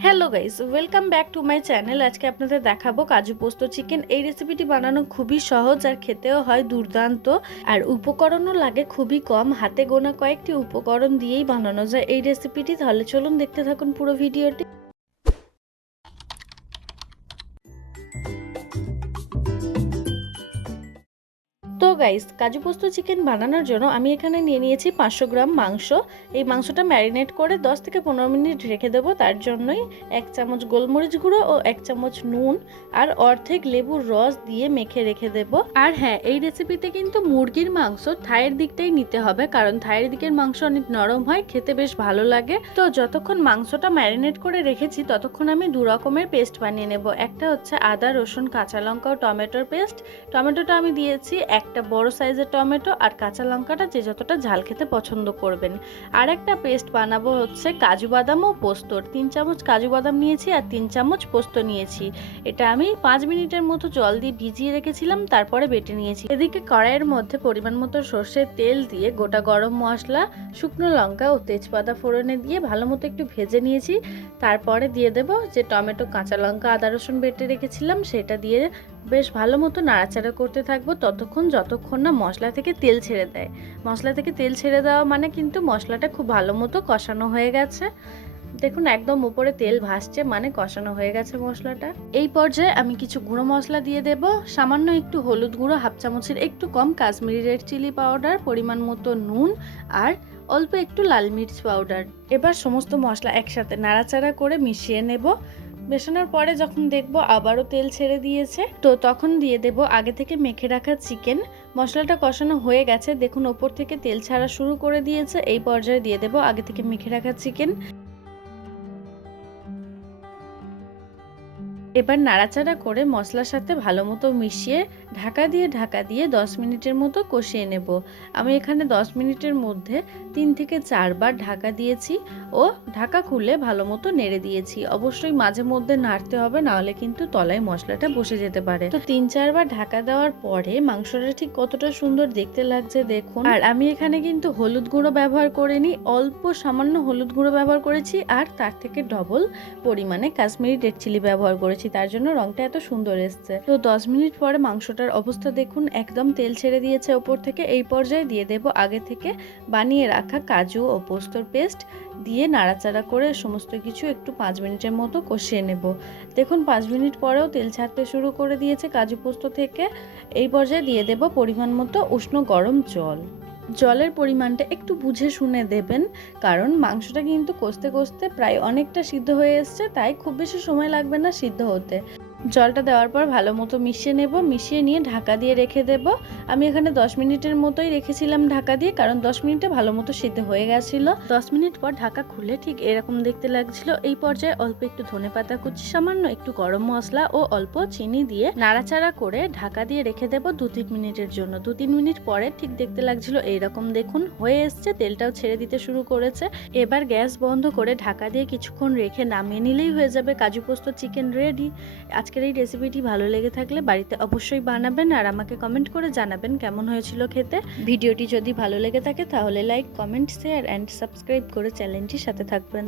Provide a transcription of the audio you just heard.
Hello guys welcome back to my channel আজকে আপনাদের দেখাবো কাজু পোস্ত চিকেন এই রেসিপিটি বানানো খুবই সহজ আর খেতেও হয় দুর্দান্ত। আর উপকরণও লাগে খুবই কম। হাতে গোনা কয়েকটি উপকরণ দিয়েই বানানো যায় এই রেসিপিটি তাহলে চলুন দেখতে থাকুন পুরো ভিডিওটি গাইস কাজু পোস্ত চিকেন বানানোর জন্য আমি এখানে নিয়ে নিয়েছি পাঁচশো গ্রাম মাংস। এই মাংসটা ম্যারিনেট করে 10 থেকে পনেরো মিনিট রেখে দেবো। তার জন্যই এক চামচ গোলমরিচ গুঁড়ো ও এক চামচ নুন আর অর্ধেক লেবুর রস দিয়ে মেখে রেখে দেব। আর হ্যাঁ এই রেসিপিতে কিন্তু মুরগির মাংস থায়ের দিকটাই নিতে হবে, কারণ থায়ের দিকের মাংস অনেক নরম হয়, খেতে বেশ ভালো লাগে। তো যতক্ষণ মাংসটা ম্যারিনেট করে রেখেছি, ততক্ষণ আমি দু রকমের পেস্ট বানিয়ে নেব। একটা হচ্ছে আদা, রসুন, কাঁচা লঙ্কা ও টমেটোর পেস্ট টমেটোটা আমি দিয়েছি একটা বড় সাইজের টমেটো আর কাঁচা লঙ্কাটা যে যতটা ঝাল খেতে পছন্দ করবেন। আর একটা পেস্ট বানাবো হচ্ছে কাজু বাদাম ও পোস্তর তিন চামচ কাজু বাদাম নিয়েছি আর তিন চামচ পোস্ত নিয়েছি। এটা আমি পাঁচ মিনিটের মতো জল দিয়ে ভিজিয়ে রেখেছিলাম, তারপরে বেটে নিয়েছি। এদিকে কড়াইয়ের মধ্যে পরিমাণ মতো সর্ষের তেল দিয়ে গোটা গরম মশলা, শুকনো লঙ্কা ও তেজপাতা ফোড়নে দিয়ে ভালো মতো একটু ভেজে নিয়েছি। তারপরে দিয়ে দেব যে টমেটো, কাঁচা লঙ্কা, আদা রসুন বেটে রেখেছিলাম, সেটা দিয়ে বেশ ভালো মতো নাড়াচাড়া করতে থাকব ততক্ষণ যতক্ষণ না মশলা থেকে তেল ছেড়ে দেয়। মশলা থেকে তেল ছেড়ে দেওয়া মানে কিন্তু মশলাটা খুব ভালো মতো কষানো হয়ে গেছে। দেখুন, একদম উপরে তেল ভাসছে মানে কষানো হয়ে গেছে মশলাটা। এই পর্যায়ে আমি কিছু গুঁড়ো মশলা দিয়ে দেব। সামান্য একটু হলুদ গুঁড়ো, হাফ চামচের একটু কম কাশ্মীরি রেড চিলি পাউডার, পরিমাণ মতো নুন আর অল্প একটু লাল মির্চ পাউডার। এবার সমস্ত মশলা একসাথে নাড়াচাড়া করে মিশিয়ে নেব। মেশানোর পরে যখন দেখব আবারও তেল ছেড়ে দিয়েছে, তো তখন দিয়ে দেব আগে থেকে মেখে রাখা চিকেন। মশলাটা কষানো হয়ে গেছে, দেখুন ওপর থেকে তেল ছাড়া শুরু করে দিয়েছে, এই পর্যায়ে দিয়ে দেব আগে থেকে মেখে রাখা চিকেন। এবার নাড়াচাড়া করে মশলার সাথে ভালো মতো মিশিয়ে ঢাকা দিয়ে ঢাকা দিয়ে 10 মিনিটের মতো কষিয়ে নেব। আমি এখানে 10 মিনিটের মধ্যে তিন থেকে চারবার ঢাকা দিয়েছি ও ঢাকা খুলে ভালো মতো নেড়ে দিয়েছি। অবশ্যই মাঝে মধ্যে নাড়তে হবে, নাহলে কিন্তু তলায় মশলাটা বসে যেতে পারে। তো তিন চারবার ঢাকা দেওয়ার পরে মাংসটা ঠিক কতটা সুন্দর দেখতে লাগছে দেখুন। আর আমি এখানে কিন্তু হলুদ গুঁড়ো ব্যবহার করিনি, অল্প সামান্য হলুদ গুঁড়ো ব্যবহার করেছি আর তার থেকে ডবল পরিমাণে কাশ্মীরি রেড চিলি ব্যবহার করেছি। তার জন্য রংটা এত সুন্দর এসছে। তো দশ মিনিট পরে মাংসটার অবস্থা দেখুন, একদম তেল ছেড়ে দিয়েছে ওপর থেকে। এই পর্যায়ে দিয়ে দেব আগে থেকে বানিয়ে রাখা কাজু ও পোস্তর পেস্ট দিয়ে নাড়াচাড়া করে সমস্ত কিছু একটু পাঁচ মিনিটের মতো কষিয়ে নেব। দেখুন, পাঁচ মিনিট পরেও তেল ছাড়তে শুরু করে দিয়েছে কাজু পোস্ত থেকে। এই পর্যায়ে দিয়ে দেব পরিমাণ মতো উষ্ণ গরম জল। জলের পরিমাণটা একটু বুঝে শুনে দেবেন, কারণ মাংসটা কিন্তু কষতে কষতে প্রায় অনেকটা সিদ্ধ হয়ে এসছে, তাই খুব বেশি সময় লাগবে না সিদ্ধ হতে। জলটা দেওয়ার পর ভালো মতো মিশিয়ে নেব, মিশিয়ে নিয়ে ঢাকা দিয়ে রেখে দেব। আমি এখানে 10 মিনিটের মতোই রেখেছিলাম ঢাকা দিয়ে, কারণ 10 মিনিটে ভালো মতো সিদ্ধ হয়ে গেছিল। 10 মিনিট পর ঢাকা খুলে ঠিক এরকম দেখতে লাগছিল। এই পর্যায়ে অল্প একটু ধনে পাতা কুচি, সামান্য একটু গরম মশলা ও অল্প চিনি দিয়ে নাড়াচাড়া করে ঢাকা দিয়ে রেখে দেব দু তিন মিনিটের জন্য। দু তিন মিনিট পরে ঠিক দেখতে লাগছিল এইরকম দেখুন হয়ে এসছে, তেলটাও ছেড়ে দিতে শুরু করেছে। এবার গ্যাস বন্ধ করে ঢাকা দিয়ে কিছুক্ষণ রেখে নামিয়ে নিলেই হয়ে যাবে কাজু পোস্ত চিকেন রেডি। আজকের এই রেসিপিটি ভালো লেগে থাকলে বাড়িতে অবশ্যই বানাবেন আর আমাকে কমেন্ট করে জানাবেন কেমন হয়েছিল খেতে। ভিডিওটি যদি ভালো লেগে থাকে তাহলে like comment share and subscribe করে চ্যানেলটির সাথে থাকবেন।